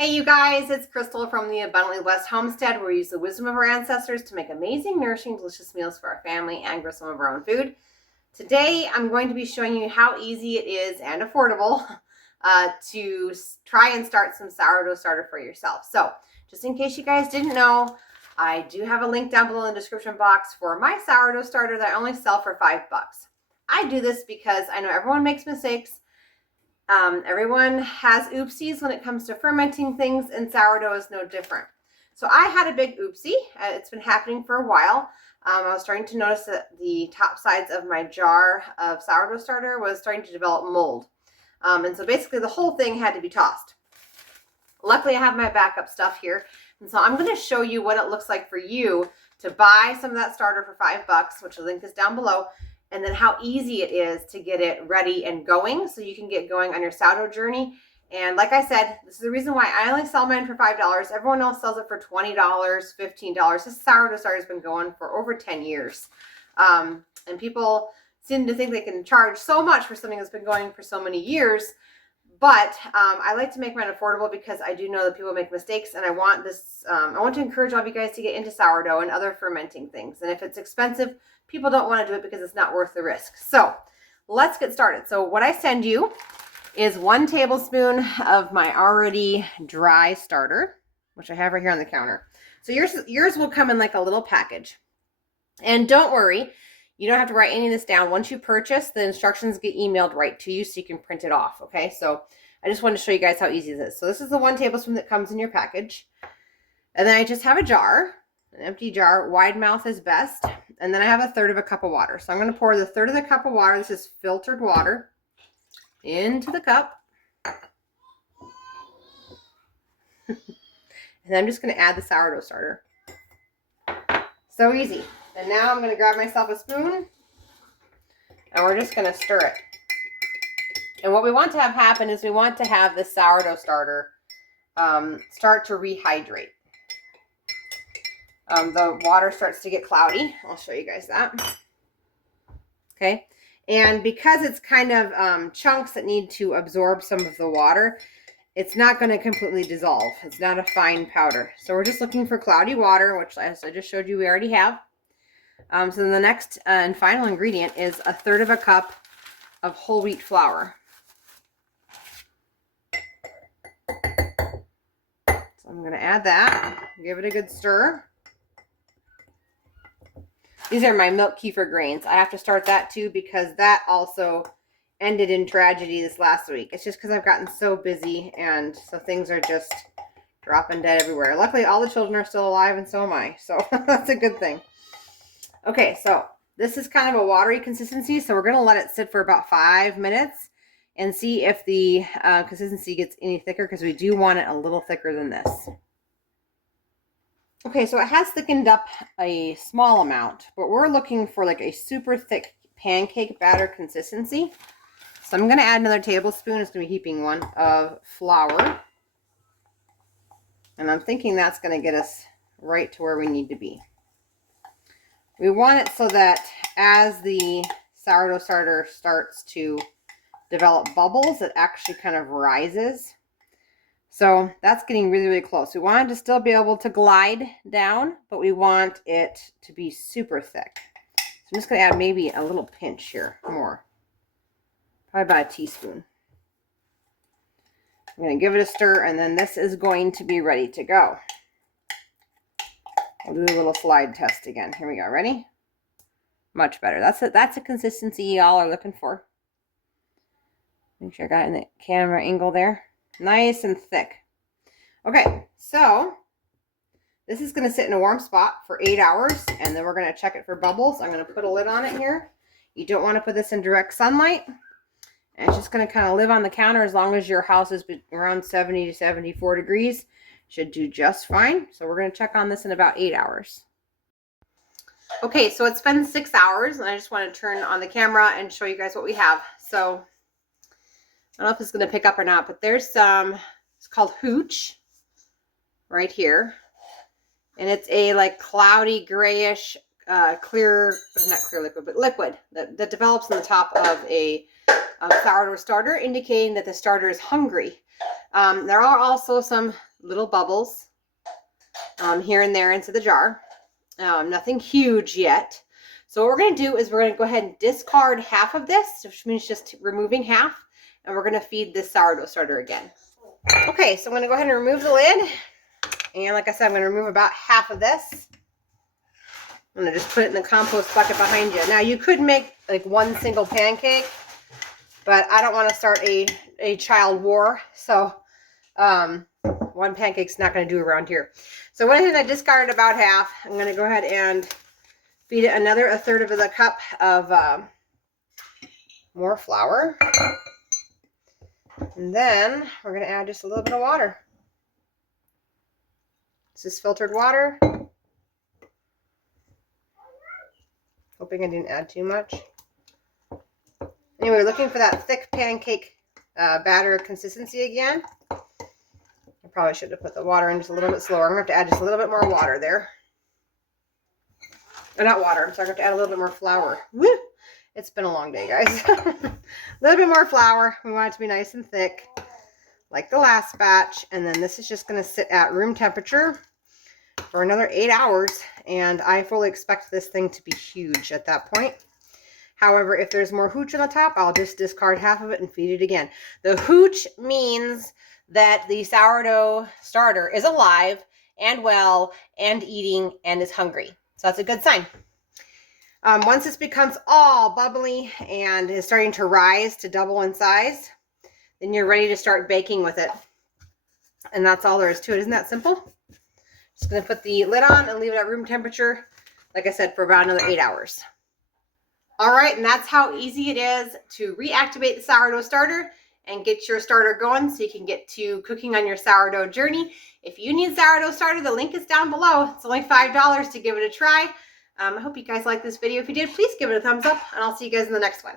Hey you guys, it's Crystal from the Abundantly Blessed Homestead, where we use the wisdom of our ancestors to make amazing, nourishing, delicious meals for our family and grow some of our own food. Today, I'm going to be showing you how easy it is and affordable to try and start some sourdough starter for yourself. So, just in case you guys didn't know, I do have a link down below in the description box for my sourdough starter that I only sell for $5. I do this because I know everyone makes mistakes. Everyone has oopsies when it comes to fermenting things, and sourdough is no different. So I had a big oopsie. It's been happening for a while. I was starting to notice that the top sides of my jar of sourdough starter was starting to develop mold. And so basically the whole thing had to be tossed. Luckily, I have my backup stuff here. And so I'm going to show you what it looks like for you to buy some of that starter for $5, which the link is down below. And then how easy it is to get it ready and going so you can get going on your sourdough journey. And like I said, this is the reason why I only sell mine for $5. Everyone else sells it for $20, $15. This sourdough starter has been going for over 10 years. And people seem to think they can charge so much for something that's been going for so many years. But I like to make mine affordable because I do know that people make mistakes, and I want this. I want to encourage all of you guys to get into sourdough and other fermenting things. And if it's expensive, people don't want to do it because it's not worth the risk. So let's get started. So what I send you is 1 tablespoon of my already dry starter, which I have right here on the counter. So yours will come in like a little package. And don't worry, you don't have to write any of this down. Once you purchase, the instructions get emailed right to you so you can print it off, okay? So I just wanted to show you guys how easy this is. So this is the 1 tablespoon that comes in your package. And then I just have a jar, an empty jar. Wide mouth is best. And then I have 1/3 cup of water. So I'm going to pour the 1/3 cup of water, this is filtered water, into the cup. And then I'm just going to add the sourdough starter. So easy. And now I'm going to grab myself a spoon, and we're just going to stir it. And what we want to have happen is we want to have the sourdough starter start to rehydrate. The water starts to get cloudy. I'll show you guys that. Okay. And because it's kind of chunks that need to absorb some of the water, it's not going to completely dissolve. It's not a fine powder. So we're just looking for cloudy water, which, as I just showed you, we already have. So then the next and final ingredient is 1/3 cup of whole wheat flour. So I'm going to add that. Give it a good stir. These are my milk kefir grains. I have to start that too because that also ended in tragedy this last week. It's just because I've gotten so busy, and so things are just dropping dead everywhere. Luckily, all the children are still alive, and so am I. So that's a good thing. Okay, so this is kind of a watery consistency, so we're going to let it sit for about 5 minutes and see if the consistency gets any thicker, because we do want it a little thicker than this. Okay, so it has thickened up a small amount, but we're looking for like a super thick pancake batter consistency. So I'm going to add another tablespoon, it's going to be heaping one, of flour. And I'm thinking that's going to get us right to where we need to be. We want it so that as the sourdough starter starts to develop bubbles, it actually kind of rises. So that's getting really, really close. We want it to still be able to glide down, but we want it to be super thick. So I'm just going to add maybe a little pinch here, more. Probably about a teaspoon. I'm going to give it a stir, and then this is going to be ready to go. I'll do a little slide test again. Here we go. Ready? Much better. That's a consistency y'all are looking for. Make sure I got it in the camera angle there. Nice and thick. Okay, so this is going to sit in a warm spot for 8 hours, and then we're going to check it for bubbles. I'm going to put a lid on it here. You don't want to put this in direct sunlight. And it's just going to kind of live on the counter as long as your house is around 70 to 74 degrees. Should do just fine. So we're going to check on this in about 8 hours. Okay, so it's been 6 hours, and I just want to turn on the camera and show you guys what we have. So I don't know if it's going to pick up or not, but there's some, it's called hooch right here. And it's a like cloudy grayish clear, not clear liquid, but liquid that develops on the top of a sourdough starter, indicating that the starter is hungry. There are also some little bubbles here and there into the jar. Nothing huge yet. So what we're going to do is we're going to go ahead and discard half of this, which means just removing half, and we're going to feed this sourdough starter again. Okay, so I'm going to go ahead and remove the lid. And like I said, I'm going to remove about half of this. I'm going to just put it in the compost bucket behind you. Now, you could make like one single pancake, but I don't want to start a child war. So one pancake's not going to do around here. So what I discarded about half. I'm going to go ahead and feed it a third of the cup of more flour. And then we're going to add just a little bit of water. This is filtered water. Hoping I didn't add too much. Anyway, we're looking for that thick pancake batter consistency again. I probably should have put the water in just a little bit slower. I'm going to have to add just a little bit more water there. Or not water, I'm sorry, I'm going to have to add a little bit more flour. Woo! It's been a long day, guys. A little bit more flour. We want it to be nice and thick, like the last batch. And then this is just going to sit at room temperature for another 8 hours. And I fully expect this thing to be huge at that point. However, if there's more hooch on the top, I'll just discard half of it and feed it again. The hooch means that the sourdough starter is alive and well and eating and is hungry. So that's a good sign. Once this becomes all bubbly and is starting to rise to double in size, then you're ready to start baking with it. And that's all there is to it. Isn't that simple? Just going to put the lid on and leave it at room temperature, like I said, for about another 8 hours. All right, and that's how easy it is to reactivate the sourdough starter and get your starter going so you can get to cooking on your sourdough journey. If you need sourdough starter, the link is down below. It's only $5 to give it a try. I hope you guys liked this video. If you did, please give it a thumbs up, and I'll see you guys in the next one.